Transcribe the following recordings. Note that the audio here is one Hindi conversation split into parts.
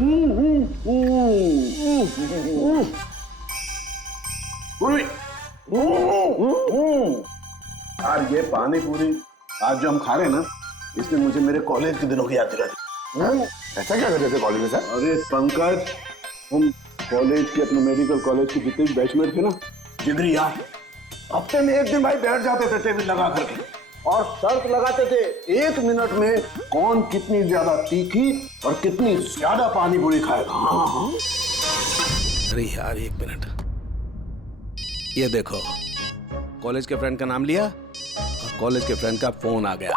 यार ये पानी पूरी आज जो हम खा रहे हैं ना, इसने मुझे मेरे कॉलेज के दिनों की याद दिला दी। ऐसा क्या करते थे कॉलेज में सर? अरे पंकज, हम कॉलेज के अपने मेडिकल कॉलेज के जितने भी बैचमेट थे ना, जिगरी यार, हफ्ते में एक दिन भाई बैठ जाते थे टेबल लगा करके और शर्त लगाते थे 1 मिनट में कौन कितनी ज्यादा तीखी और कितनी ज्यादा पानी पूरी खाएगा। हाँ। अरे यार 1 मिनट, ये देखो कॉलेज के फ्रेंड का नाम लिया और कॉलेज के फ्रेंड का फोन आ गया।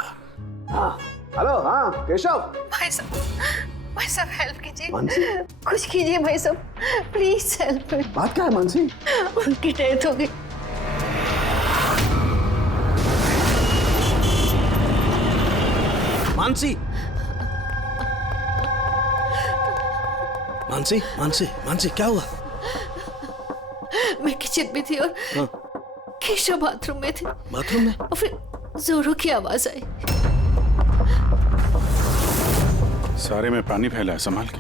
हाँ हेलो, हाँ केशव। भाई साहब हेल्प कीजिए, मानसी, कुछ कीजिए भाई साहब, प्लीज हेल्प। बात क्या है मानसी? उनकी डेथ हो गई। मानसी, मानसी, मानसी, मानसी, क्या हुआ? मैं किचन में थी और केशव बाथरूम में थे। बाथरूम में? और फिर जोरों की आवाज आई। सारे में पानी फैला है, संभाल के।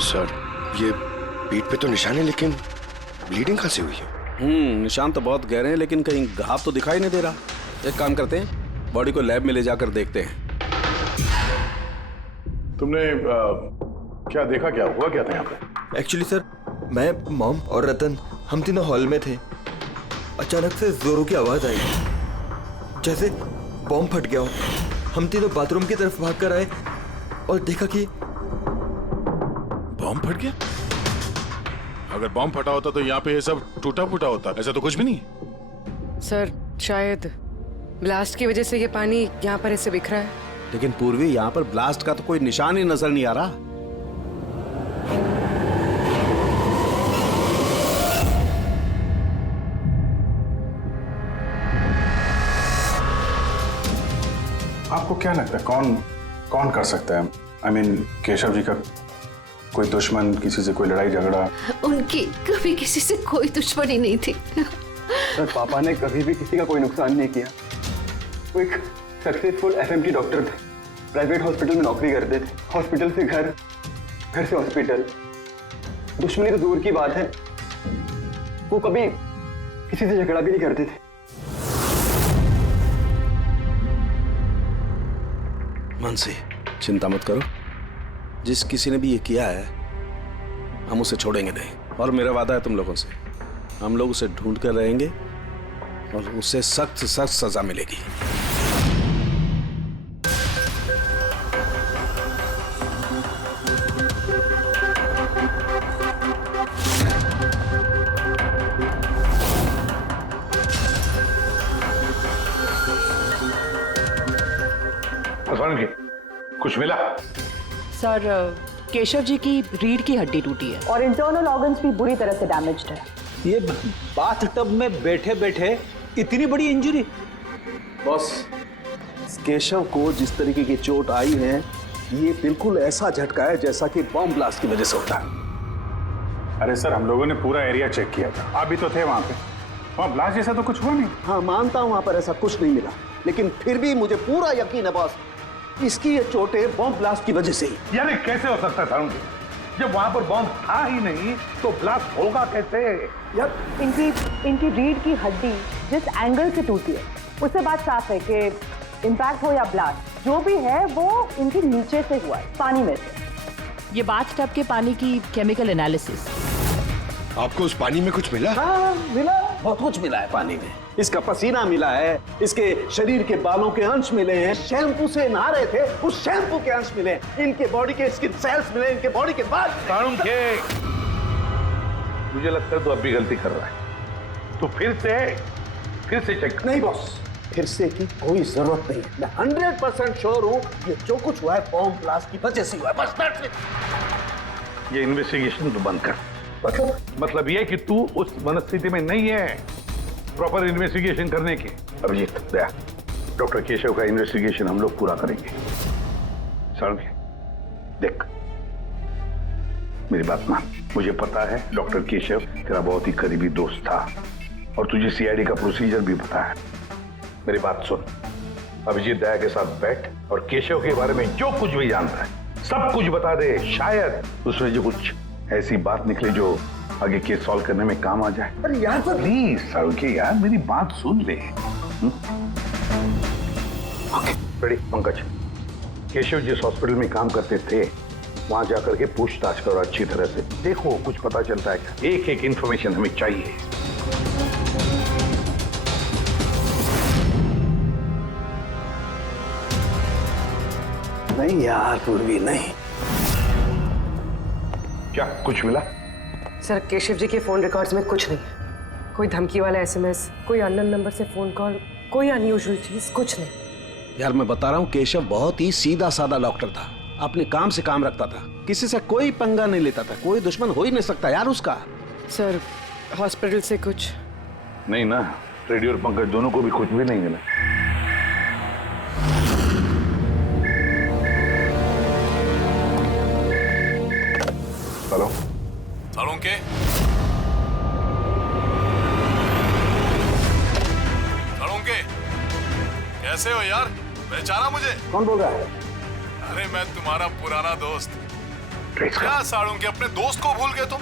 सर, ये पीठ पे तो निशान है, लेकिन ब्लीडिंग कहाँ से हुई है? निशान तो बहुत गहरे हैं, लेकिन कहीं घाव तो दिखाई नहीं दे रहा। एक काम करते हैं, बॉडी को लैब में ले जाकर देखते हैं। तुमने क्या देखा, क्या हुआ, क्या था यहाँ पे? एक्चुअली सर, मैं, मॉम और रतन हम तीनों हॉल में थे। अचानक से जोरों की आवाज आई, जैसे बॉम्ब फट गया हो। हम तीनों बाथरूम की तरफ भागकर आए और देखा कि बॉम्ब फट गया। अगर बॉम्ब फटा होता तो यहाँ पे ये सब टूटा फूटा होता, ऐसा तो कुछ भी नहीं। सर, शायद ब्लास्ट की वजह से ये पानी यहाँ पर ऐसे बिखरा है। लेकिन पूर्वी, यहाँ पर ब्लास्ट का तो कोई निशान ही नजर नहीं आ रहा। आपको क्या लगता है कौन कर सकता है? I mean, केशव जी का कोई दुश्मन, किसी से कोई लड़ाई झगड़ा? उनकी कभी किसी से कोई दुश्मनी नहीं थी। सर, पापा ने कभी भी किसी का कोई नुकसान नहीं किया। वो एक सक्सेसफुल एफएमटी डॉक्टर थे, प्राइवेट हॉस्पिटल में नौकरी करते थे। हॉस्पिटल से घर, घर से हॉस्पिटल। दुश्मनी तो दूर की बात है, वो कभी किसी से झगड़ा भी नहीं करते थे। मानसी, चिंता मत करो, जिस किसी ने भी ये किया है हम उसे छोड़ेंगे नहीं। और मेरा वादा है तुम लोगों से, हम लोग उसे ढूंढ कर रहेंगे और उसे सख्त से सख्त सजा मिलेगी। कुछ मिला? सर, केशव जी की रीढ़ की हड्डी टूटी है और इंटरनल ऑर्गन्स भी बुरी तरह से डैमेज्ड है। ये बाथटब में बैठे बैठे इतनी बड़ी इंजरी? बॉस, केशव को जिस तरीके की चोट आई है, ये बिल्कुल ऐसा झटका है जैसा कि बॉम्ब ब्लास्ट की वजह से होता है। अरे सर, हम लोगों ने पूरा एरिया चेक किया था, आप भी तो थे वहां पे। वहां ब्लास्ट जैसा तो कुछ हुआ नहीं। हाँ मानता हूं, वहां पर ऐसा कुछ नहीं मिला, लेकिन फिर भी मुझे पूरा यकीन है बॉस, इसकी ये चोटें बॉम्ब ब्लास्ट की वजह से ही। यार कैसे हो सकता था? जब वहां पर बॉम्ब था ही नहीं तो ब्लास्ट होगा कैसे? यार इनकी रीढ़ की हड्डी जिस एंगल से टूटी है, उससे बात साफ है कि इम्पैक्ट हो या ब्लास्ट, जो भी है वो इनके नीचे से हुआ है, पानी में से। ये बाथटब के पानी की केमिकल एनालिसिस। आपको उस पानी में कुछ मिला? हाँ मिला, बहुत कुछ मिला है पानी में। इसका पसीना मिला है, इसके शरीर के बालों के अंश मिले हैं, शैम्पू से नहा रहे थे उस शैम्पू के अंश मिले, इनके बॉडी के स्किन सेल्स मिले, इनके बॉडी के बाद। मुझे लगता है तो अब भी गलती कर रहा है, तो फिर से चेक। नहीं बॉस, फिर से की कोई जरूरत नहीं, मैं 100% श्योर हूँ ये जो कुछ हुआ है बॉम्ब ब्लास्ट की वजह से हुआ है, बस दैट्स इट। ये इन्वेस्टिगेशन तो बंद कर। मतलब ये कि तू उस मनस्थिति में नहीं है प्रॉपर इन्वेस्टिगेशन करने की। अभिजीत, दया, डॉक्टर केशव का इन्वेस्टिगेशन हम लोग पूरा करेंगे। समझे? देख, मेरी बात मान। मुझे पता है डॉक्टर केशव तेरा बहुत ही करीबी दोस्त था और तुझे सीआईडी का प्रोसीजर भी पता है। मेरी बात सुन, अभिजीत दया के साथ बैठ और केशव के बारे में जो कुछ भी जानता है सब कुछ बता दे। शायद उसमें जो कुछ ऐसी बात निकले जो आगे केस सॉल्व करने में काम आ जाए। अरे यार प्लीज सारुके यार मेरी बात सुन ले। ओके रेडी पंकज, केशव जिस हॉस्पिटल में काम करते थे वहां जाकर के पूछताछ करो अच्छी तरह से, देखो कुछ पता चलता है क्या। एक एक इंफॉर्मेशन हमें चाहिए। नहीं यार पूर्वी नहीं। क्या कुछ मिला? सर केशव जी के फोन रिकॉर्ड्स में कुछ नहीं, कोई धमकी वाला एसएमएस, कोई अननोन नंबर से फोन कॉल, कोई अनयूजुअल चीज, कुछ नहीं। यार मैं बता रहा हूँ केशव बहुत ही सीधा साधा डॉक्टर था, अपने काम से काम रखता था, किसी से कोई पंगा नहीं लेता था, कोई दुश्मन हो ही नहीं सकता यार उसका। सर हॉस्पिटल से कुछ नहीं ना, रेडी और पंकज दोनों को भी कुछ भी नहीं मिला। हेलो सालुंके, सालुंके कैसे हो यार? पहचाना मुझे? कौन बोल रहा है? अरे मैं तुम्हारा पुराना दोस्त। क्या सालुंके अपने दोस्त को भूल गए तुम?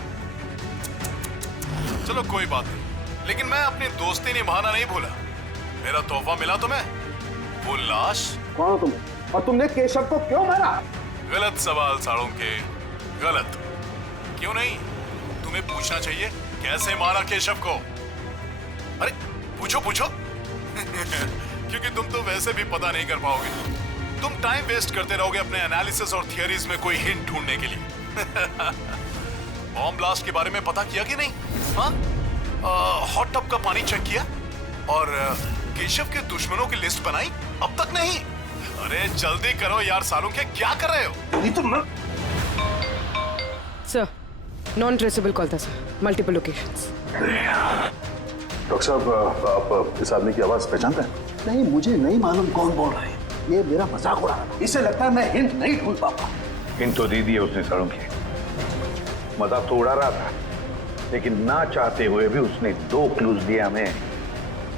चलो कोई बात नहीं, लेकिन मैं अपनी दोस्ती निभाना नहीं भूला। मेरा तोहफा मिला तुम्हें, वो लाश। कौन हो तुम और तुमने केशव को क्यों मारा? गलत सवाल सालुंके, गलत। क्यों नहीं? तुम्हें पूछना चाहिए कैसे मारा केशव को। अरे पूछो पूछो। क्योंकि तुम तो वैसे भी पता नहीं कर पाओगे, तुम टाइम वेस्ट करते रहोगे अपने एनालिसिस और थियरीज में कोई हिंट ढूंढने के लिए। बॉम्ब ब्लास्ट के बारे में पता किया कि नहीं? हाँ, हॉट टब का पानी चेक किया और केशव के दुश्मनों की लिस्ट बनाई? अब तक नहीं। अरे जल्दी करो यार सालुंके, क्या कर रहे हो? नहीं तो मैं सर नॉन ट्रेसेबल कॉल था सर, मल्टीपल लोकेशंस। डॉक्टर साहब आप इस आदमी की आवाज पहचानते हैं? नहीं, मुझे नहीं मालूम कौन बोल रहा है, ये मेरा मजाक उड़ा रहा है। इसे लगता है मैं हिंट नहीं ढूंढ पाऊंगा। हिंट तो दे दिया उसने सालुंके, मजाक तो उड़ा रहा था, लेकिन ना चाहते हुए भी उसने 2 क्लूज दिए हमें।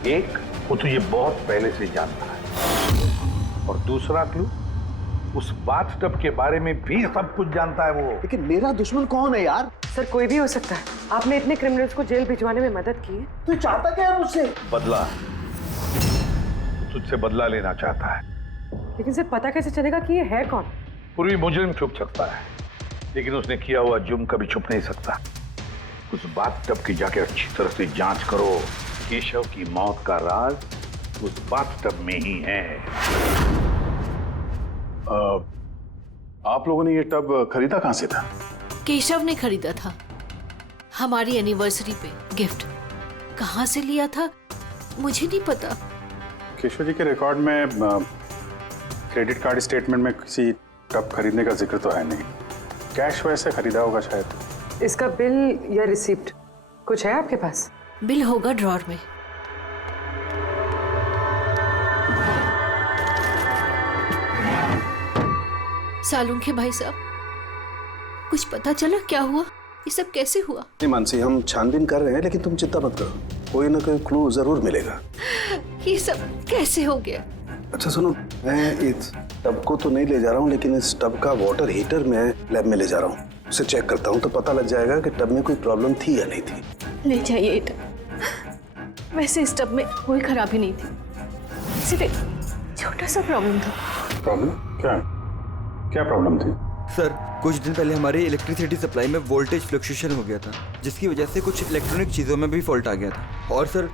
एक, वो तुझे बहुत पहले से जानता है, और दूसरा क्लू, उस बाथटब के बारे में भी सब कुछ जानता है वो। लेकिन मेरा दुश्मन कौन है यार? सर कोई भी हो सकता है, आपने इतने क्रिमिनल्स को जेल भिजवाने में मदद की है। तू चाहता क्या है मुझसे? बदला, तुझसे बदला लेना चाहता है। लेकिन सर पता कैसे चलेगा कि ये है कौन? पूर्वी मुजरिम छुप सकता है, लेकिन उसने किया हुआ जुर्म कभी छुप नहीं सकता। उस बाथटब की जाके अच्छी तरह से जांच करो, केशव की मौत का राज उस बाथटब में ही है। आप लोगों ने ये टब खरीदा कहां से था? केशव ने खरीदा था हमारी एनिवर्सरी पे गिफ्ट। कहाँ से लिया था मुझे नहीं पता। केशव जी के रिकॉर्ड में क्रेडिट कार्ड स्टेटमेंट में किसी टब खरीदने का जिक्र तो है नहीं। कैश वैसे खरीदा होगा शायद। इसका बिल या रिसिप्ट कुछ है आपके पास? बिल होगा ड्रॉर में। सालुंके भाई साहब, कुछ पता चला क्या हुआ? ये सब कैसे हुआ? नहीं मानसी, हम छानबीन कर रहे हैं, लेकिन तुम चिंता मत करो, कोई ना कोई क्लू जरूर मिलेगा। ये सब कैसे हो गया? अच्छा सुनो, मैं इस टब को तो नहीं ले जा रहा हूँ, लेकिन इस टब का वाटर हीटर मैं लैब में ले जा रहा हूँ, उसे चेक करता हूँ तो पता लग जाएगा कि टब में कोई प्रॉब्लम थी या नहीं थी। ले जाइए ये टब। वैसे इस टब में कोई खराबी नहीं थी, सिर्फ एक छोटा सा प्रॉब्लम था। प्रॉब्लम क्या? क्या प्रॉब्लम थी? सर कुछ दिन पहले हमारी इलेक्ट्रिसिटी सप्लाई में वोल्टेज फ्लक्चुएशन हो गया था, जिसकी वजह से कुछ इलेक्ट्रॉनिक चीज़ों में भी फॉल्ट आ गया था, और सर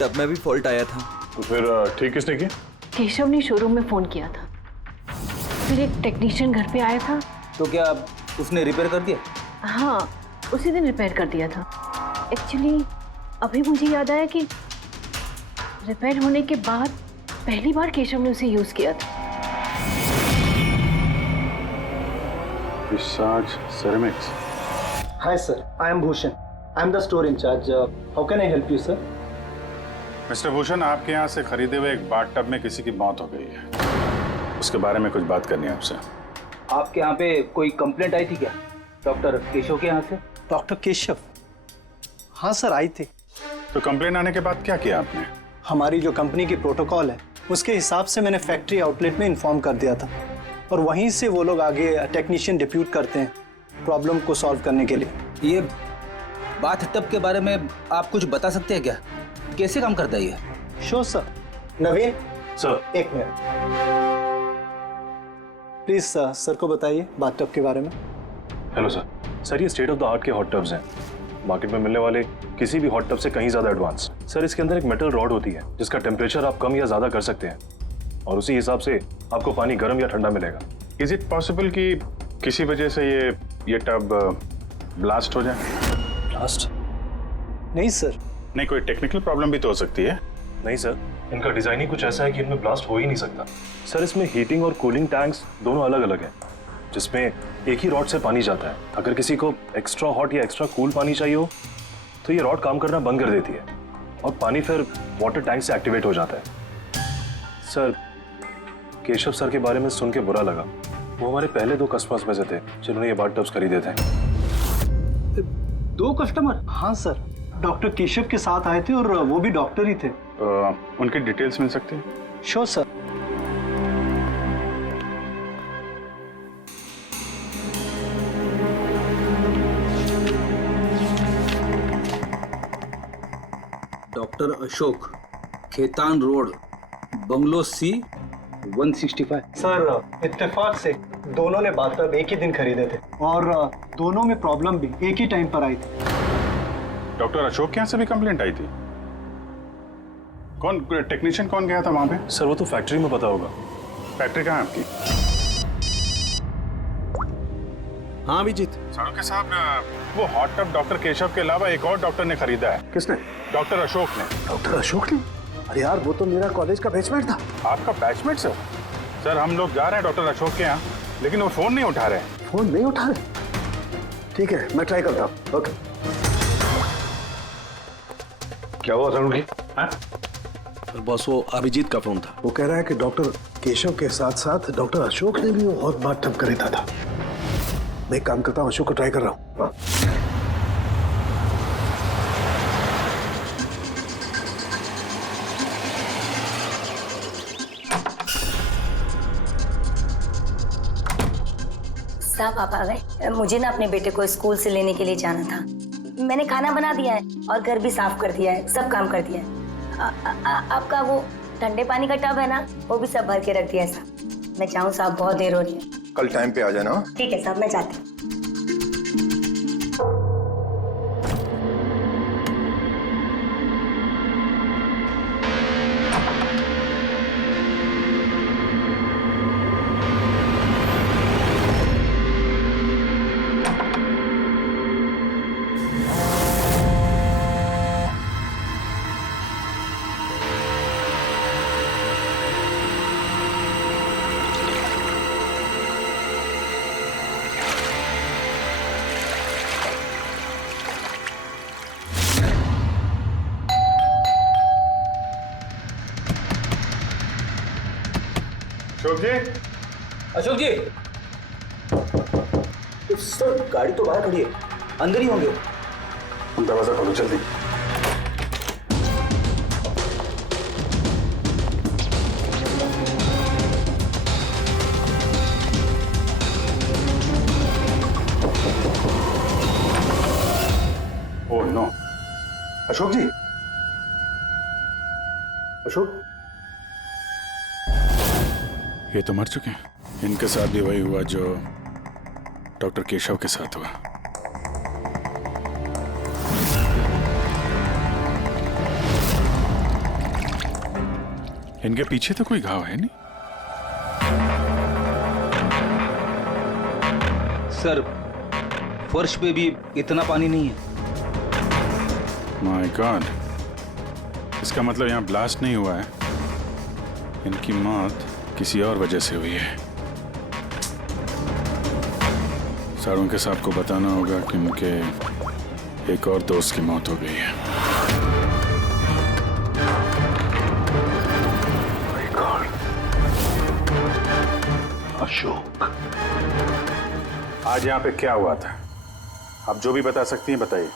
टब में भी फॉल्ट आया था। तो फिर ठीक किसने किया? केशव ने शोरूम में फोन किया था, फिर एक टेक्नीशियन घर पे आया था। तो क्या उसने रिपेयर कर दिया? हाँ, उसी दिन रिपेयर कर दिया था। एक्चुअली अभी मुझे याद आया कि रिपेयर होने के बाद पहली बार केशव ने उसे यूज किया था। Visage ceramics. Hi sir, I am Bhushan. I am the store in charge. How can I help you, sir? Mister Bhushan, आपके यहाँ से खरीदे हुए एक बाथ टब में किसी की मौत हो गई है, उसके बारे में कुछ बात करनी है आपसे। आपके यहाँ पे कोई कंप्लेंट आई थी क्या? डॉक्टर केशव के यहाँ से। डॉक्टर केशव? हाँ सर, आई थी। तो कंप्लेन आने के बाद क्या किया आपने? हमारी जो कंपनी की प्रोटोकॉल है उसके हिसाब से मैंने फैक्ट्री आउटलेट में इन्फॉर्म कर दिया था और वहीं से वो लोग आगे टेक्नीशियन डिप्यूट करते हैं प्रॉब्लम को सॉल्व करने के लिए। ये बाथ टब के बारे में आप कुछ बता सकते हैं क्या? कैसे काम करता है ये? Sure sir. नवीन सर, एक मिनट प्लीज सर को बताइए बाथ टब के बारे में। हेलो सर, ये स्टेट ऑफ द आर्ट के हॉट टब्स हैं, मार्केट में मिलने वाले किसी भी हॉट टब से कहीं ज़्यादा एडवांस। सर, इसके अंदर एक मेटल रॉड होती है जिसका टेम्परेचर आप कम या ज़्यादा कर सकते हैं और उसी हिसाब से आपको पानी गर्म या ठंडा मिलेगा। इज इट पॉसिबल कि किसी वजह से ये टब ब्लास्ट हो जाए? ब्लास्ट? नहीं सर। नहीं, कोई टेक्निकल प्रॉब्लम भी तो हो सकती है। नहीं सर, इनका डिज़ाइन ही कुछ ऐसा है कि इनमें ब्लास्ट हो ही नहीं सकता। सर, इसमें हीटिंग और कूलिंग टैंक्स दोनों अलग अलग हैं, जिसमें एक ही रॉड से पानी जाता है। अगर किसी को एक्स्ट्रा हॉट या एक्स्ट्रा कूल पानी चाहिए हो तो ये रॉड काम करना बंद कर देती है और पानी फिर वाटर टैंक से एक्टिवेट हो जाता है। सर, केशव सर के बारे में सुन के बुरा लगा। वो हमारे पहले 2 कस्टमर्स में से थे जिन्होंने ये बाथ टब्स खरीदे थे। 2 कस्टमर? हाँ सर, डॉक्टर केशव के साथ आए थे और वो भी डॉक्टर ही थे। उनकी डिटेल्स मिल सकती है? Sure sir. Doctor Ashok, Khetan road, bungalow C 165। Sir, इत्तेफाक से दोनों ने बाथटब एक ही दिन खरीदे थे और दोनों में प्रॉब्लम भी एक ही टाइम पर आई थी। डॉक्टर अशोक के यहाँ से भी कंप्लेंट आई थी? कौन टेक्नीशियन कौन गया था वहां पे? सर, वो तो फैक्ट्री में पता होगा। फैक्ट्री कहाँ है आपकी? हाँ अभिजीत। साड़ू साहब, वो हॉट टब डॉक्टर केशव के अलावा एक और डॉक्टर ने खरीदा है। किसने? डॉक्टर अशोक ने। डॉक्टर अशोक ने? अरे यार, वो तो मेरा कॉलेज का बैचमेट था। आपका बैचमेट सर? सर, हम लोग जा रहे हैं डॉक्टर अशोक के यहाँ, लेकिन वो फोन नहीं उठा रहे। फोन नहीं उठा रहे? ठीक है, मैं ट्राई करता हूँ। ओके। क्या हुआ साड़ू की? बॉस, वो अभिजीत का फोन था। वो कह रहा है कि डॉक्टर केशव के साथ साथ डॉक्टर अशोक ने भी वो हॉट बाथ टब खरीदा था। मैं एक काम करता हूँ, अशोक को ट्राई कर रहा हूँ। साहब, आप आ गए? मुझे ना अपने बेटे को स्कूल से लेने के लिए जाना था। मैंने खाना बना दिया है और घर भी साफ कर दिया है, सब काम कर दिया है। आपका वो ठंडे पानी का टब है ना, वो भी सब भर के रख दिया है साहब। मैं चाहूँ साहब, बहुत देर हो रही है। कल टाइम पे आ जाना। ठीक है साहब, मैं जाती हूँ। अशोक जी? अशोक जी! सर, गाड़ी तो बाहर खड़ी है, अंदर ही होंगे। दरवाजा खोलो जल्दी। Oh no. अशोक जी? अशोक? ये तो मर चुके हैं। इनके साथ भी वही हुआ जो डॉक्टर केशव के साथ हुआ। इनके पीछे तो कोई घाव है नहीं? सर, फर्श पे भी इतना पानी नहीं है। माय गॉड, इसका मतलब यहाँ ब्लास्ट नहीं हुआ है। इनकी मौत किसी और वजह से हुई है। सारों के साहब को बताना होगा कि उनके एक और दोस्त की मौत हो गई है। My God, Ashok. आज यहाँ पे क्या हुआ था? आप जो भी बता सकती हैं बताइए।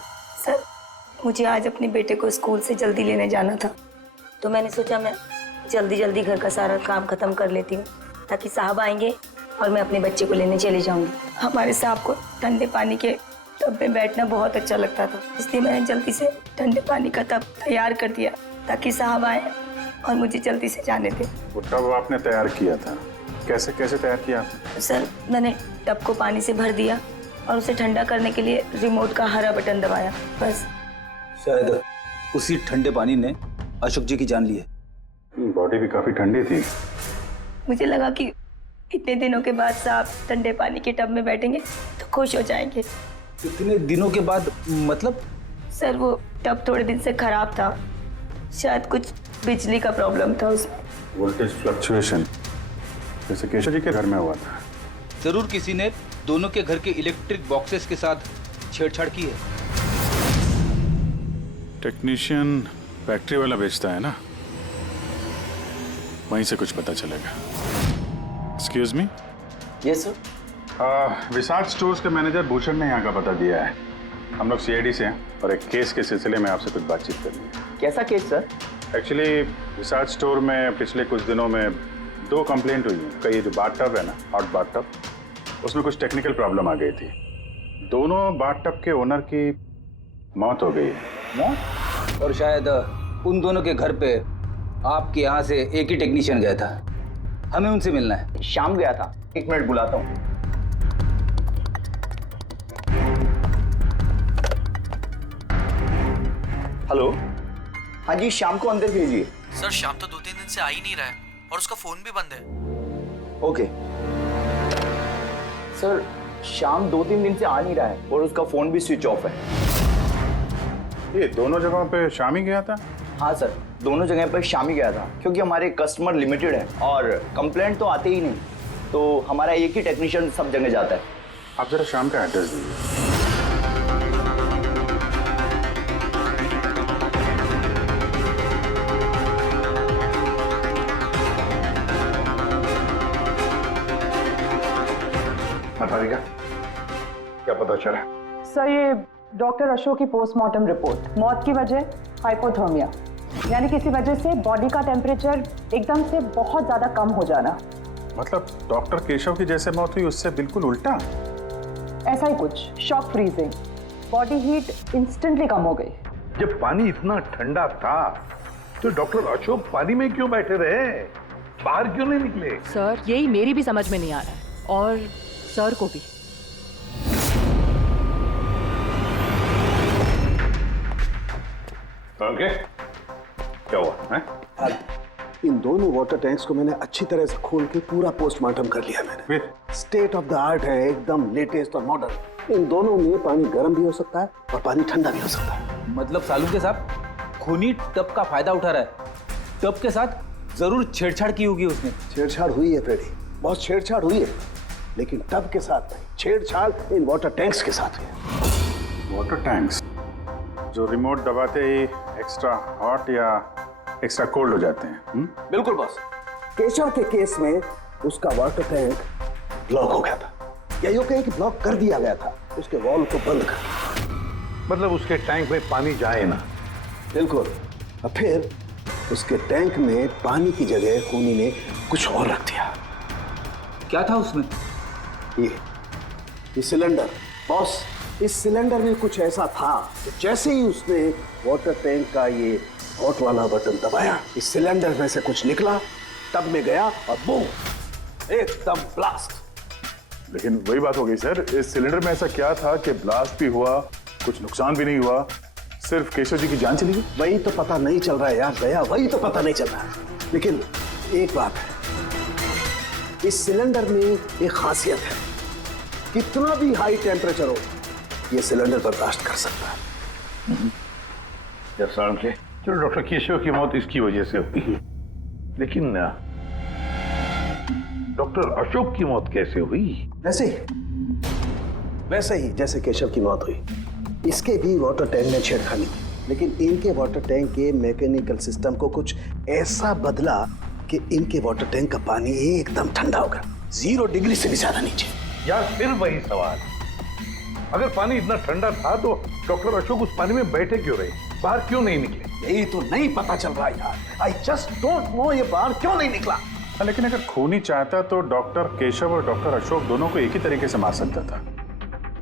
सर, मुझे आज अपने बेटे को स्कूल से जल्दी लेने जाना था, तो मैंने सोचा मैं जल्दी जल्दी घर का सारा काम खत्म कर लेती हूँ ताकि साहब आएंगे और मैं अपने बच्चे को लेने चली जाऊंगी। हमारे साहब को ठंडे पानी के टब में बैठना बहुत अच्छा लगता था, इसलिए मैंने जल्दी से ठंडे पानी का टब तैयार कर दिया ताकि साहब आए और मुझे जल्दी से जाने दें। वो टब आपने तैयार किया था, कैसे कैसे तैयार किया आपने? सर, मैंने टब को पानी से भर दिया और उसे ठंडा करने के लिए रिमोट का हरा बटन दबाया, बस। शायद उसी ठंडे पानी ने अशोक जी की जान ली है। बॉडी भी काफी ठंडी थी। मुझे लगा कि इतने दिनों के बाद साहब ठंडे पानी के टब में बैठेंगे तो खुश हो जाएंगे। इतने दिनों के बाद मतलब? सर, वो टब थोड़े दिन से खराब था, शायद कुछ बिजली का प्रॉब्लम था उसमें। वोल्टेज फ्लक्चुएशन, जैसे केशव जी के घर में हुआ था। जरूर किसी ने दोनों के घर के इलेक्ट्रिक बॉक्सेस के साथ छेड़छाड़ की है। टेक्नीशियन फैक्ट्री वाला बेचता है ना, वहीं से कुछ पता चलेगा। Excuse me. Yes sir. Vishal stores के मैनेजर भूषण ने यहाँ का पता दिया है। हम लोग सीआईडी से हैं और एक केस के सिलसिले में आपसे कुछ बातचीत करनी है। कैसा केस सर? एक्चुअली विशाल स्टोर में पिछले कुछ दिनों में 2 कंप्लेंट हुई हैं। कई जो बाथटब है ना, हॉट बाथटब, उसमें कुछ टेक्निकल प्रॉब्लम आ गई थी। दोनों बाथटब के ओनर की मौत हो गई है। मौत? और शायद उन दोनों के घर पे आपके यहाँ से एक ही टेक्नीशियन गया था। हमें उनसे मिलना है। शाम गया था, 1 मिनट बुलाता हूँ। हेलो, हाँ जी, शाम को अंदर भेजिए। सर, शाम तो 2-3 दिन से आ ही नहीं रहा है और उसका फोन भी बंद है। ओके सर, शाम 2-3 दिन से आ नहीं रहा है और उसका फोन भी स्विच ऑफ है। ये दोनों जगहों पे शाम ही गया था? हाँ सर, दोनों जगह पर शाम ही गया था, क्योंकि हमारे कस्टमर लिमिटेड है और कंप्लेंट तो आते ही नहीं, तो हमारा एक ही टेक्नीशियन सब जगह जाता है। आप जरा शाम का एड्रेस दीजिए। क्या पता चला? सर, ये डॉक्टर अशोक की पोस्टमार्टम रिपोर्ट, मौत की वजह हाइपोथर्मिया, यानी किसी वजह से बॉडी का टेम्परेचर एकदम से बहुत ज्यादा कम हो जाना। मतलब डॉक्टर केशव की जैसे मौत हुई उससे बिल्कुल उल्टा? ऐसा ही कुछ, shock freezing, body heat instantly कम हो गई। जब पानी इतना ठंडा था तो डॉक्टर अशोक पानी में क्यों बैठे रहे, बाहर क्यों नहीं निकले? सर, यही मेरी भी समझ में नहीं आ रहा है और सर को भी। ओके, क्या हुआ है? इन दोनों वाटर टैंक्स को मैंने अच्छी तरह से खोल के पूरा पोस्टमार्टम कर लिया मैंने। स्टेट ऑफ द आर्ट है, एकदम लेटेस्ट और मॉडर्न। इन दोनों में पानी गर्म भी हो सकता है और पानी ठंडा भी हो सकता है। मतलब सालू के साहब खूनी टब का फायदा उठा रहा है। टब के साथ जरूर छेड़छाड़ की होगी उसने। छेड़छाड़ हुई है फ्रेडी, बहुत छेड़छाड़ हुई है, लेकिन टब के साथ नहीं, छेड़छाड़ इन वाटर टैंक्स के साथ है। वाटर टैंक्स जो रिमोट दबाते ही एक्स्ट्रा हॉट या एक्स्ट्रा कोल्ड हो जाते हैं। बिल्कुल बॉस। केशव के केस में उसका वाटर टैंक ब्लॉक हो गया था, या यूं कहें कि ब्लॉक कर दिया गया था, उसके वॉल को बंद कर। मतलब उसके टैंक में पानी जाए ना? बिल्कुल। और फिर उसके टैंक में पानी की जगह खूनी ने कुछ और रख दिया। क्या था उसमें? ये सिलेंडर। बॉस, इस सिलेंडर में कुछ ऐसा था कि जैसे ही उसने वाटर टैंक का ये हॉट वाला बटन दबाया, इस सिलेंडर में से कुछ निकला, टब में गया और बूम, एकदम ब्लास्ट। लेकिन वही बात हो गई सर, इस सिलेंडर में ऐसा क्या था कि ब्लास्ट भी हुआ, कुछ नुकसान भी नहीं हुआ, सिर्फ केशव जी की जान चली गई? वही तो पता नहीं चल रहा है यार दया, वही तो पता नहीं चल रहा है। लेकिन एक बात है, इस सिलेंडर में एक खासियत है, कितना भी हाई टेम्परेचर हो ये सिलेंडर बर्दाश्त कर सकता है। जब साहब के चलो डॉक्टर केशव की मौत इसकी वजह से हुई, लेकिन डॉक्टर अशोक की मौत कैसे हुई? वैसे ही जैसे केशव की मौत हुई, इसके भी वाटर टैंक में छेड़खानी की, लेकिन इनके वाटर टैंक के मैकेनिकल सिस्टम को कुछ ऐसा बदला कि इनके वाटर टैंक का पानी एकदम ठंडा हो गया, 0 डिग्री से भी ज्यादा नीचे। यार फिर वही सवाल, अगर पानी इतना ठंडा था तो डॉक्टर अशोक उस पानी में बैठे क्यों रहे, बाहर क्यों नहीं निकले? यही तो नहीं पता चल रहा यार। आई जस्ट डोंट नो ये बाहर क्यों नहीं निकला। लेकिन अगर खून ही चाहता तो डॉक्टर केशव और डॉक्टर अशोक दोनों को एक ही तरीके से मार सकता था,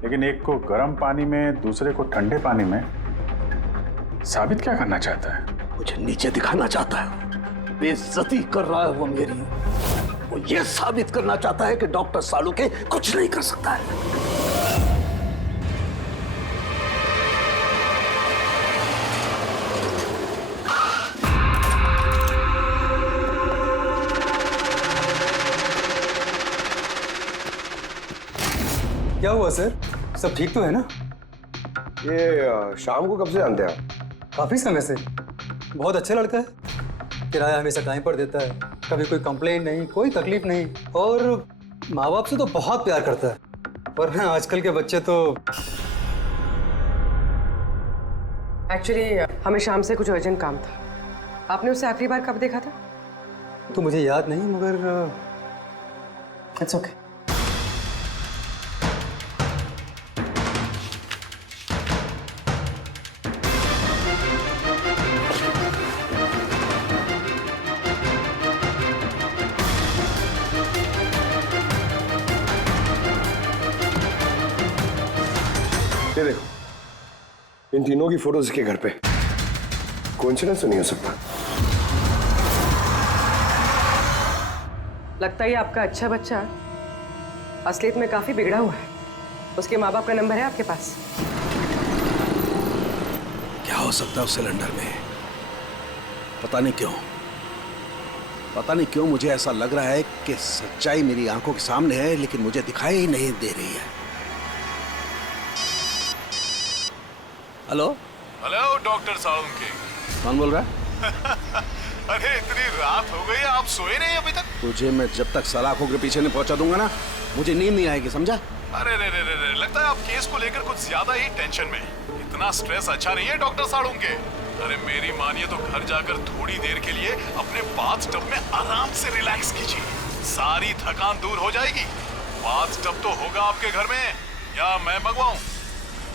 लेकिन एक को गर्म पानी में, दूसरे को ठंडे पानी में। साबित क्या करना चाहता है? मुझे नीचे दिखाना चाहता है, बेइज्जती कर रहा है वो मेरी। वो ये साबित करना चाहता है कि डॉक्टर सालुके कुछ नहीं कर सकता है। क्या हुआ सर? सब ठीक तो है ना? ये शाम को कब से जानते हैं आप? काफी समय से। बहुत अच्छा लड़का है, किराया हमेशा टाइम पर देता है, कभी कोई कंप्लेंट नहीं, कोई तकलीफ नहीं, और माँ बाप से तो बहुत प्यार करता है। वरना आजकल के बच्चे तो। एक्चुअली हमें शाम से कुछ अर्जेंट काम था। आपने उसे आखिरी बार कब देखा था? तो मुझे याद नहीं, मगर इट्स ओके। ये देखो, इन तीनों की फोटोज के घर पे। कोइंसिडेंस तो नहीं हो सकता। लगता है आपका अच्छा बच्चा असलियत में काफी बिगड़ा हुआ है। उसके माँ बाप का नंबर है आपके पास? क्या हो सकता है उस सिलेंडर में? पता नहीं क्यों मुझे ऐसा लग रहा है कि सच्चाई मेरी आंखों के सामने है, लेकिन मुझे दिखाई ही नहीं दे रही है। Hello hello doctor Salunke. कौन बोल रहा है? अरे इतनी रात हो गई, आप सोए नहीं अभी तक? तुझे मैं जब तक सलाखों के पीछे नहीं पहुंचा दूंगा ना, मुझे नींद नहीं आएगी, समझा? अरे रे रे रे रे, लगता है आप केस को लेकर कुछ ज्यादा ही टेंशन में। इतना स्ट्रेस अच्छा नहीं है डॉक्टर सालुंके। अरे मेरी मानिए तो घर जाकर थोड़ी देर के लिए अपने बाथटब में आराम से रिलैक्स कीजिए, सारी थकान दूर हो जाएगी। बाथटब तो होगा आपके घर में, या मैं मंगवाऊं?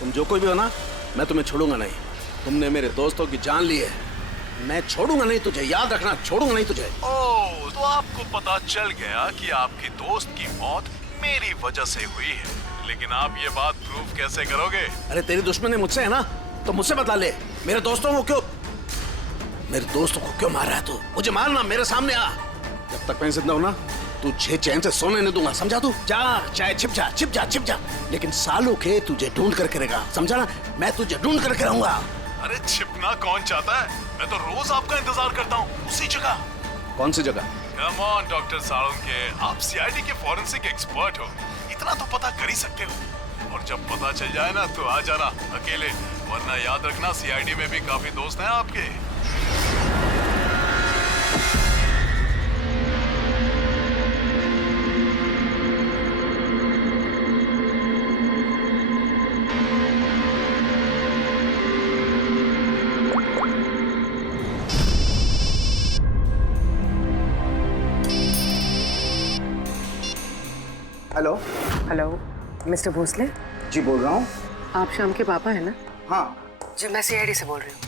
तुम जो कोई भी हो ना, मैं तुम्हें छोड़ूंगा नहीं। तुमने मेरे दोस्तों की जान ली है, मैं छोड़ूंगा नहीं तुझे, याद रखना, छोड़ूंगा नहीं तुझे। ओह, तो आपको पता चल गया कि आपके दोस्त की मौत मेरी वजह से हुई है, लेकिन आप ये बात प्रूव कैसे करोगे? अरे तेरी दुश्मनी मुझसे है ना, तो मुझसे बता ले। मेरे दोस्तों को क्यों मार रहा है तू? मुझे मारना, मेरे सामने आ। जब तक मैं जिंदा हूं ना, तुझे चैन से सोने नहीं दूंगा, समझा तू? जा, चाहे छिप जा, लेकिन सालों के तुझे ढूंढ कर करेगा, समझा ना? मैं तुझे ढूंढ करके रहूंगा। अरे छिपना कौन चाहता है? मैं तो रोज आपका इंतजार करता हूँ, उसी जगह। कौन सी जगह? कम ऑन डॉक्टर सालुंके, आप सीआईडी के फॉरेंसिक एक्सपर्ट हो, इतना तो पता कर ही सकते हो। और जब पता चल जाए ना तो आ जाना अकेले, वरना याद रखना सीआईडी में भी काफी दोस्त हैं आपके। Hello hello, mister Bhosle ji बोल रहा हूँ। आप शाम के पापा हैं ना? हाँ जी, मैं सीआईडी से बोल रही हूँ।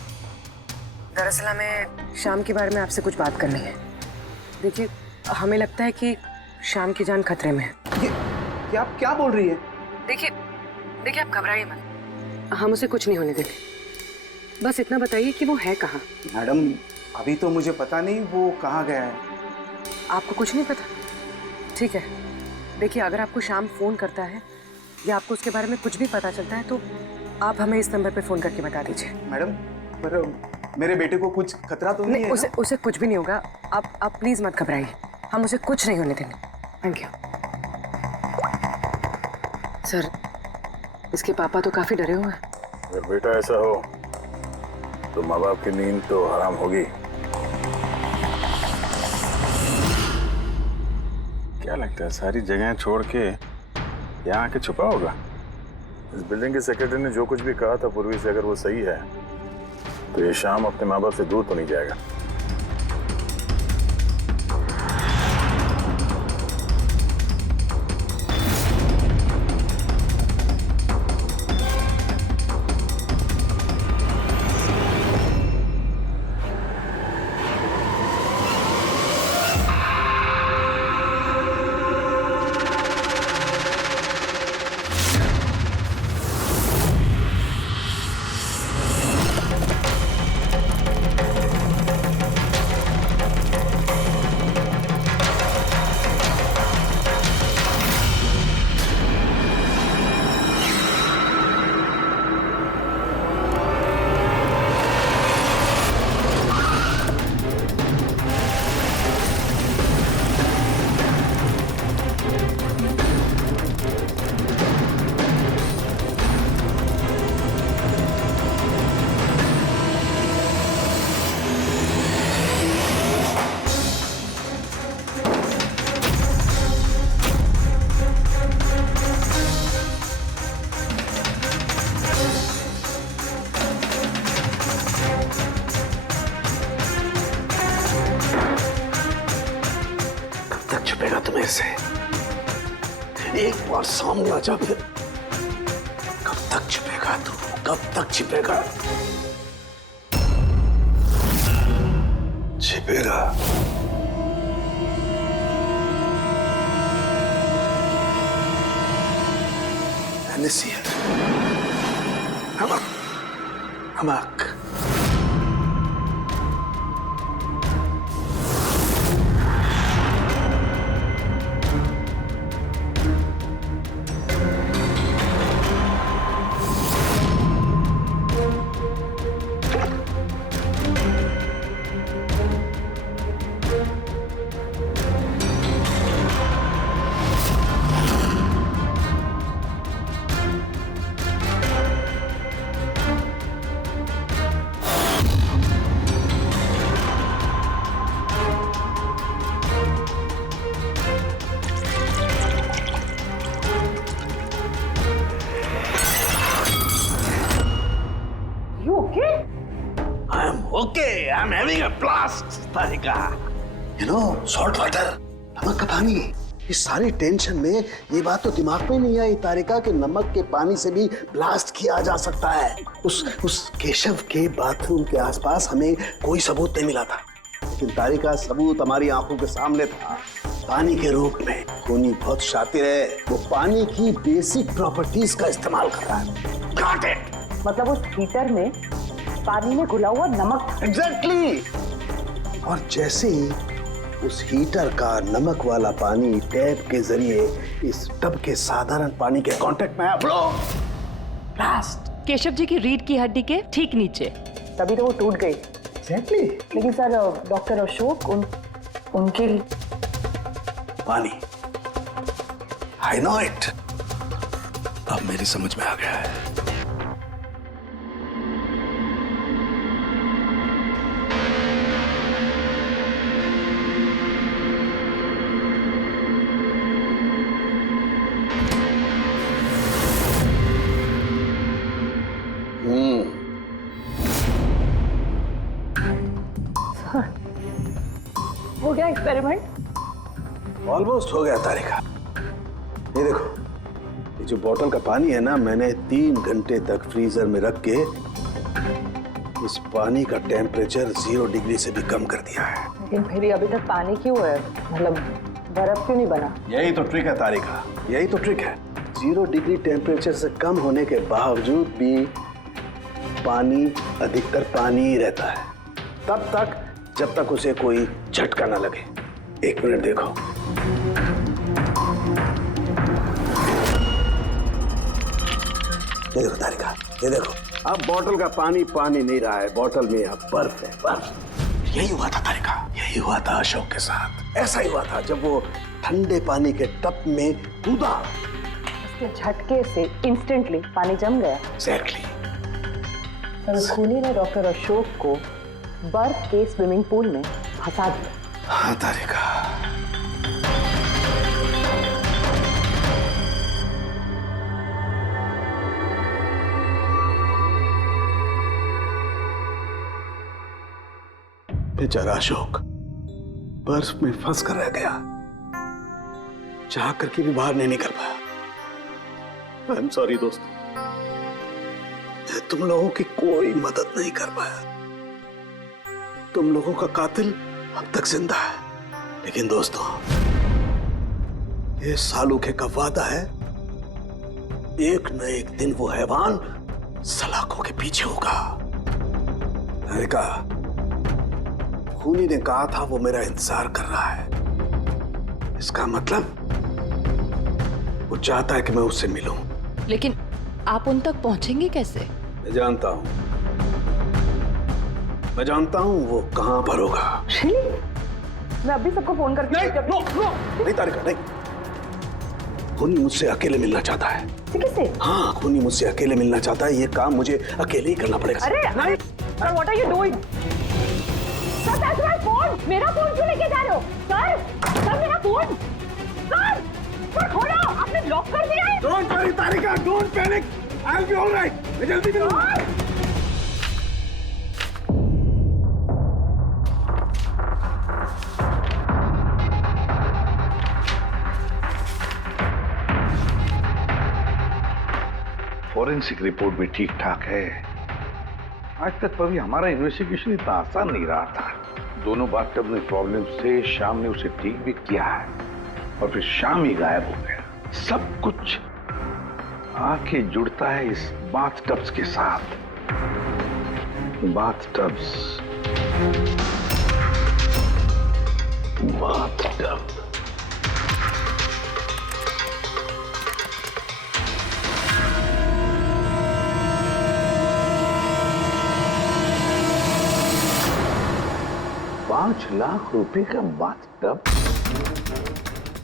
दरअसल हमें शाम के बारे में आपसे कुछ बात करनी है। देखिए, हमें लगता है कि शाम की जान खतरे में है। ये आप क्या बोल रही है? देखिए आप घबराइए मत, हम उसे कुछ नहीं होने देंगे। बस इतना बताइए कि वो है कहाँ? मैडम अभी तो मुझे पता नहीं वो कहाँ गया है। आपको कुछ नहीं पता? ठीक है, देखिए अगर आपको शाम फोन करता है या आपको उसके बारे में कुछ भी पता चलता है तो आप हमें इस नंबर पे फोन करके बता दीजिए। मैडम पर मेरे बेटे को कुछ खतरा तो नहीं है? उसे कुछ भी नहीं होगा। आप प्लीज मत घबराइए, हम उसे कुछ नहीं होने देंगे। Thank you sir. इसके पापा तो काफी डरे हुए हैं। अगर बेटा ऐसा हो तो माँ बाप की नींद तो हराम होगी। क्या लगता है सारी जगह छोड़ के यहाँ आके छुपा होगा? इस बिल्डिंग के सेक्रेटरी ने जो कुछ भी कहा था पूर्वी से, अगर वो सही है तो ये शाम अपने माँ बाप से दूर तो नहीं जाएगा। में से। एक बार सामने आ जा फिर कब तक छिपेगा तू, कब तक छिपेगा? छिपेगा। Hennessy है। नमक। Okay, I'm having a blast, Tarika. You know, salt water, नमक का पानी। इस सारी टेंशन में ये बात तो दिमाग में नहीं आई तारिका कि नमक के पानी से भी ब्लास्ट किया जा सकता है। उस केशव के बाथरूम के आसपास हमें कोई सबूत नहीं मिला था, लेकिन तारिका सबूत हमारी आंखों के सामने था, पानी के रूप में। खूनी बहुत शातिर है, वो पानी की बेसिक प्रॉपर्टीज का इस्तेमाल कर रहा है। Got it? मतलब उस हीटर में पानी में घुला हुआ नमक था। एग्जैक्टली। और जैसे ही उस हीटर का नमक वाला पानी टैप के जरिए इस टब के साधारण पानी के कांटेक्ट में आया, ब्लास्ट। केशव जी की रीढ़ की हड्डी के ठीक नीचे। तभी तो वो टूट गई। एग्जैक्टली। लेकिन सर डॉक्टर अशोक उनके पानी, आई नो इट। अब मेरी समझ में आ गया है। हो गया एक्सपेरिमेंट? ऑलमोस्ट हो गया तारिका। ये देखो, ये जो बोतल का पानी है ना, मैंने 3 घंटे तक फ्रीजर में रख के इस पानी का टेम्परेचर 0 डिग्री से भी कम कर दिया है। लेकिन फिर ये अभी तक पानी क्यों है? मतलब बर्फ क्यों नहीं बना? यही तो ट्रिक है तारिका, यही तो ट्रिक है। 0 डिग्री टेम्परेचर से कम होने के बावजूद भी पानी अधिकतर पानी ही रहता है, तब तक जब तक उसे कोई झटका ना लगे। 1 मिनट देखो, ये देखो तारिका, ये देखो, अब बोतल का पानी पानी नहीं रहा है, बोतल में अब बर्फ है, बर्फ। यही हुआ था तारिका, यही हुआ था अशोक के साथ। ऐसा ही हुआ था जब वो ठंडे पानी के टब में कूदा। उसके झटके से इंस्टेंटली पानी जम गया। एग्जैक्टली। खूनी ने डॉक्टर अशोक को बर्फ के स्विमिंग पूल में फंसा दिया। हाँ तारिका। बेचारा अशोक बर्फ में फंस कर रह गया, चाह करके भी बाहर नहीं निकल पाया। आई एम सॉरी दोस्तों, तुम लोगों की कोई मदद नहीं कर पाया। तुम लोगों का कातिल अब तक जिंदा है, लेकिन दोस्तों ये सालूखे का वादा है, एक न एक दिन वो हैवान सलाखों के पीछे होगा। तारिका, खूनी ने कहा था वो मेरा इंतजार कर रहा है। इसका मतलब वो चाहता है कि मैं उससे मिलूं। लेकिन आप उन तक पहुंचेंगे कैसे? मैं जानता हूं वो कहां पर होगा। मैं अभी सबको फोन करके नहीं तारिका, नहीं। खूनी मुझसे अकेले मिलना चाहता है। किससे? हाँ, खूनी मुझसे अकेले मिलना चाहता है। ये काम मुझे अकेले ही करना पड़ेगा। अरे नहीं, what are you doing? Sir, that's my phone. मेरा फोन क्यों लेके जा रहे हो? सर, मेरा फोन। सर खोलो, आपने लॉक कर दिया है। Don't worry Tarika, don't panic, I will be alright. मैं जल्दी मिलूंगा। फॉरेंसिक रिपोर्ट भी ठीक ठाक है। आज तक कभी हमारा इन्वेस्टिगेशन इतना आसान नहीं रहा था। दोनों बाथटब में प्रॉब्लम से शाम ने उसे ठीक भी किया है और फिर शाम ही गायब हो गया। सब कुछ आके जुड़ता है इस बाथटब्स के साथ। बाथटब्स, बाथटब। ₹5,00,000 का बाथटब,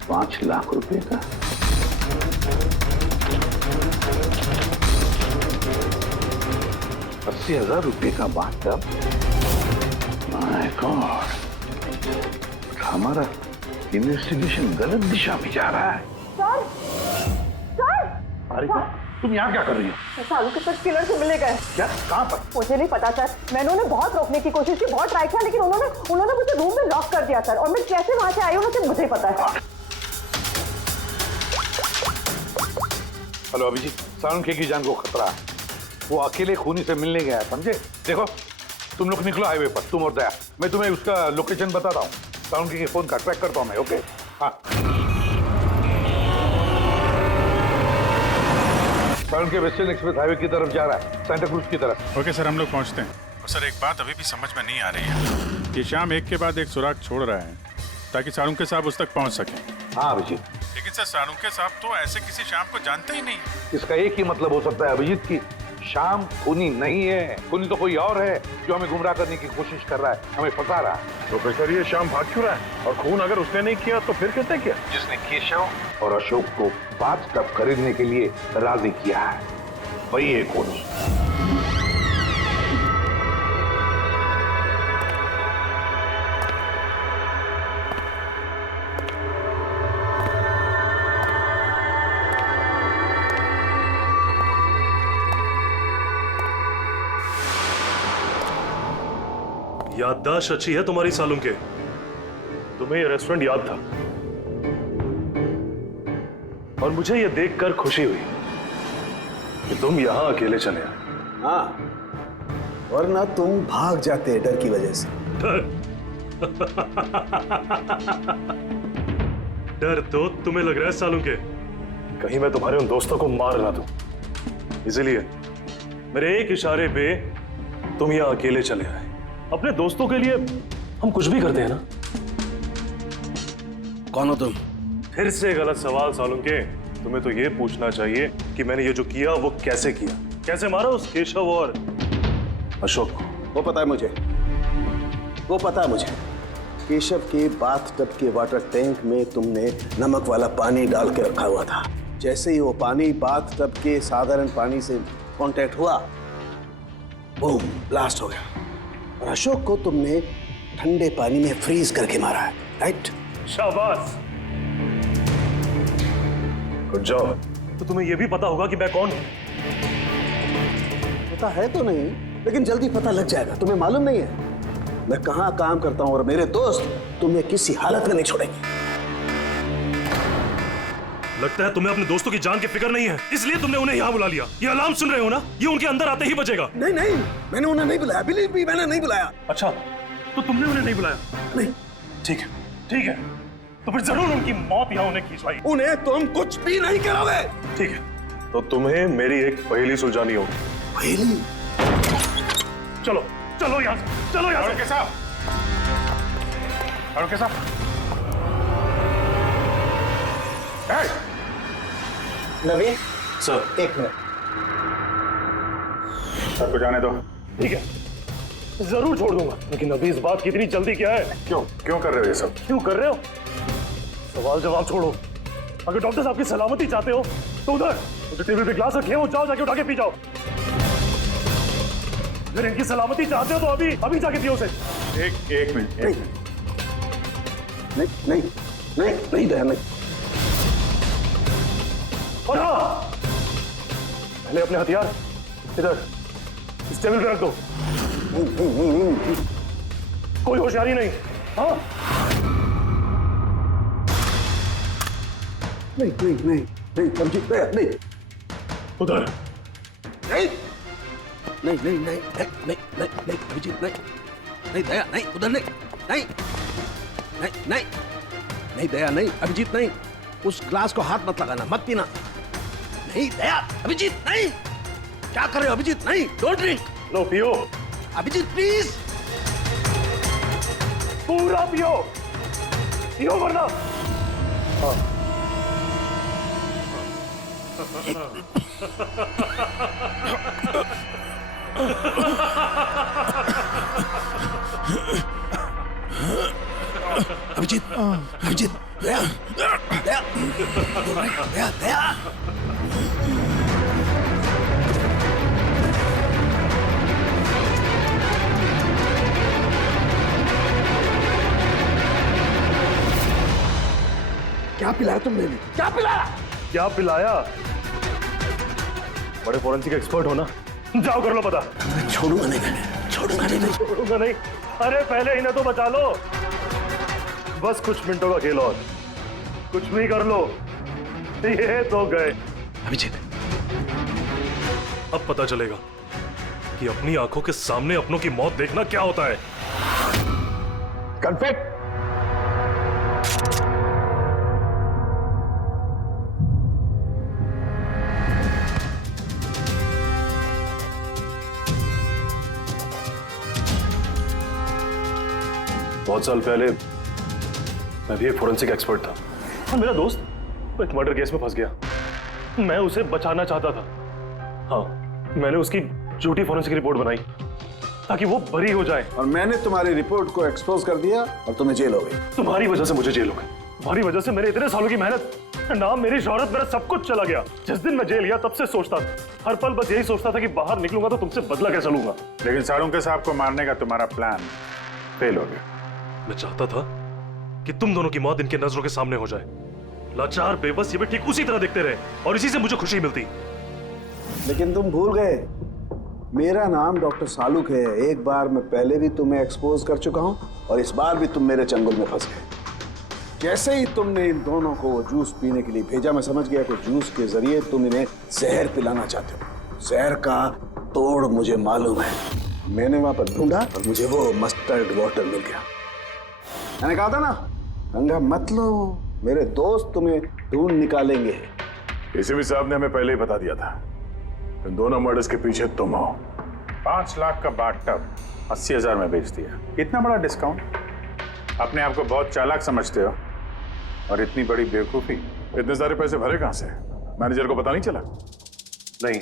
5,00,000 रुपए का। ₹80,000 का बाथटब। माय गॉड, हमारा इन्वेस्टिगेशन गलत दिशा में जा रहा है। सर, सर, अरे तुम यहाँ क्या कर रही हो? सालू के साथ किलर से मिले गए। क्या? कहाँ पर? मुझे नहीं पता सर, मैंने उन्हें बहुत रोकने की कोशिश की, बहुत ट्राई किया, लेकिन उन्होंने मुझे रूम में लॉक कर दिया सर। और मैं कैसे वहां से आई हूँ सिर्फ मुझे ही पता है। हेलो अभिजीत, सालुंखे की जान को खतरा है। वो अकेले खूनी से मिलने गया है, समझे? देखो तुम लोग निकलो हाईवे पर, तुम और दया। मैं तुम्हें उसका लोकेशन बताता हूँ। सालुंखे के फोन का ट्रैक करता हूँ मैं। ओके? हाँ। सालुंखे वेस्टर्न एक्सप्रेस हाईवे की तरफ जा रहा है, सेंटा क्रूज की तरफ। ओके सर, हम लोग पहुंचते हैं। और सर एक बात अभी भी समझ में नहीं आ रही है कि शाम एक के बाद एक सुराग छोड़ रहा है ताकि सालुंखे साहब उस तक पहुंच सकें। हाँ अभिजीत, लेकिन सर सालुंखे साहब तो ऐसे किसी शाम को जानते ही नहीं। इसका एक ही मतलब हो सकता है अभिजीत की शाम खूनी नहीं है। खूनी तो कोई और है जो हमें गुमराह करने की कोशिश कर रहा है, हमें फंसा रहा है। प्रोफेसर ये शाम भाग क्यों रहा है? और खून अगर उसने नहीं किया तो फिर किसने किया? जिसने केशव और अशोक को बाथटब खरीदने के लिए राजी किया है, वही है खूनी। याददाश्त अच्छी है तुम्हारी सालुंखे। तुम्हें ये रेस्टोरेंट याद था और मुझे ये देखकर खुशी हुई कि तुम यहां अकेले चले आए। हाँ, वरना तुम भाग जाते डर की वजह से। डर तो तुम्हें लग रहा है सालुंखे, कहीं मैं तुम्हारे उन दोस्तों को मार ना दूं। इसलिए मेरे एक इशारे पे तुम यहां अकेले चले आए। अपने दोस्तों के लिए हम कुछ भी करते हैं ना। कौन हो तुम? फिर से गलत सवाल सालुंखे। तुम्हें तो ये पूछना चाहिए कि मैंने ये जो किया वो कैसे किया, कैसे मारा उस केशव और अशोक को। वो पता है मुझे, वो पता है मुझे। केशव के बाथटब के वाटर टैंक में तुमने नमक वाला पानी डाल के रखा हुआ था। जैसे ही वो पानी बाथटब के साधारण पानी से कांटेक्ट हुआ, बूम, ब्लास्ट हो गया। और अशोक को तुमने ठंडे पानी में फ्रीज करके मारा है, राइट? शाबाश। Good job. तो तुम्हें यह भी पता होगा कि मैं कौन हूं? पता है तो नहीं, लेकिन जल्दी पता लग जाएगा। तुम्हें मालूम नहीं है मैं कहां काम करता हूं, और मेरे दोस्त तुम्हें किसी हालत में नहीं छोड़ेंगे। लगता है तुम्हें अपने दोस्तों की जान की फिक्र नहीं है, इसलिए तुमने उन्हें यहाँ बुला लिया। ये अलार्म सुन रहे हो ना, ये उनके अंदर आते ही बजेगा। नहीं नहीं, मैंने उन्हें नहीं बुलाया, बिलीव मी, मैंने नहीं बुलाया। अच्छा, तो तुमने उन्हें नहीं बुलाया? नहीं। ठीक है, ठीक है, तो फिर जरूर उनकी मौत यहाँ उन्हें खींचवाई। उन्हें तुम कुछ भी नहीं करोगे। ठीक है, तो तुम्हें मेरी एक पहेली सुलझानी होगी। पहेली? चलो चलो यहाँ से, चलो यहाँ से। सालुंखे साहब, नवीन सर, एक मिनट। सर को जाने दो। ठीक है, जरूर छोड़ दूंगा, लेकिन अभी इस बात की इतनी जल्दी क्या है? क्यों क्यों कर रहे हो ये सब? क्यों कर रहे हो? सवाल जवाब छोड़ो। अगर डॉक्टर साहब की सलामती चाहते हो तो उधर जो टेबल पे ग्लास रखे हैं वो जाओ, जाके उठा के पी जाओ। अगर इनकी सलामती चाहते हो तो अभी जाके पियो उसे। एक मिनट। नहीं नहीं नहीं नहीं दया, नहीं। और हाँ, पहले अपने हथियार इधर इस टेबल पे रख दो। कोई होशियारी नहीं। हाँ, नहीं नहीं नहीं नहीं, समझी? नहीं। उधर नहीं नहीं नहीं नहीं नहीं नहीं नहीं अभिजीत नहीं नहीं दया नहीं उधर नहीं नहीं नहीं नहीं नहीं दया नहीं अभिजीत नहीं उस ग्लास को हाथ मत लगाना मत पीना नहीं दया अभिजीत नहीं क्या कर रहे हो अभिजीत नहीं डोंट ड्रिंक लो पियो अभिजीत प्लीज पूरा पियो पियो वरना अभिजीत अभिजीत दया दया दया दया क्या पिलाया तुमने भी क्या पिलाया क्या पिलाया बड़े फॉरेंसिक एक्सपर्ट हो ना जाओ कर लो पता छोड़ूंगा नहीं मैं छोड़ूंगा नहीं अरे पहले इन्हें तो बचा लो बस कुछ मिनटों का खेल और कुछ भी कर लो ये तो गए अभिजीत अब पता चलेगा कि अपनी आंखों के सामने अपनों की मौत देखना क्या होता है कन्फेक्ट बहुत साल पहले मैं भी एक फोरेंसिक एक्सपर्ट था और मेरा दोस्त एक मर्डर केस में फंस गया मैं उसे बचाना चाहता था हाँ मैंने उसकी झूठी फोरेंसिक रिपोर्ट बनाई ताकि वो बरी हो जाए और मैंने तुम्हारी रिपोर्ट को एक्सपोज कर दिया और तुम्हें जेल हो गई तुम्हारी वजह से मुझे जेल हो गई तुम्हारी वजह से मेरे इतने सालों की मेहनत नाम मेरी शोहरत मेरा सब कुछ चला गया जिस दिन मैं जेल गया तब से सोचता था हर पल बस यही सोचता था कि बाहर निकलूंगा तो तुमसे बदला कैसे लूंगा लेकिन साळुंके साहब को मारने का तुम्हारा प्लान फेल हो गया मैं चाहता था कि तुम दोनों की मौत इनके नजरों के सामने हो जाए लाचार बेबस ये भी ठीक उसी तरह दिखते रहे और इसी से मुझे खुशी मिलती लेकिन तुम भूल गए मेरा नाम डॉक्टर सालुक है एक बार मैं पहले भी तुम्हें एक्सपोज कर चुका हूं और इस बार भी तुम मेरे चंगुल में फंस गए जैसे ही तुमने इन दोनों को वो जूस पीने के लिए भेजा मैं समझ गया कि जूस के जरिए तुम इन्हें जहर पिलाना चाहते हो जहर का तोड़ मुझे मालूम है मैंने वहां पर ढूंढा और मुझे वो मस्टर्ड वाटर मिल गया मैंने कहा था ना गंगा मत लो मेरे दोस्त तुम्हें ढूंढ निकालेंगे इसी भी साहब ने हमें पहले ही बता दिया था इन दोनों मर्डर्स के पीछे तुम हो 5 लाख का बाथटब 80,000 में बेच दिया इतना बड़ा डिस्काउंट अपने आप को बहुत चालाक समझते हो और इतनी बड़ी बेवकूफी इतने सारे पैसे भरे कहां से मैनेजर को पता नहीं चला नहीं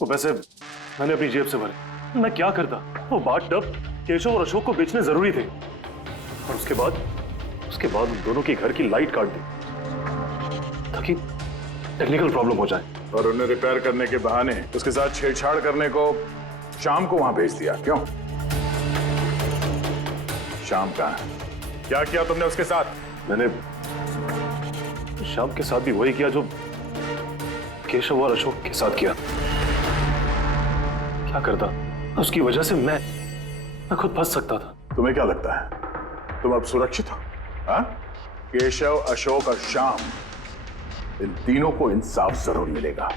वो पैसे मैंने अपनी जेब से भरे मैं क्या करता वो बाथटब केशव और अशोक को बेचने जरूरी थे और उसके बाद उन दोनों के घर की लाइट काट दी ताकि टेक्निकल प्रॉब्लम हो जाए और उन्हें रिपेयर करने के बहाने उसके साथ छेड़छाड़ करने को शाम को वहां भेज दिया क्यों शाम का क्या किया तुमने उसके साथ मैंने शाम के साथ भी वही किया जो केशव और अशोक के साथ किया क्या करता उसकी वजह से मैं खुद फंस सकता था तुम्हें क्या लगता है तुम अब सुरक्षित हो हाँ? केशव अशोक और श्याम इन तीनों को इंसाफ जरूर मिलेगा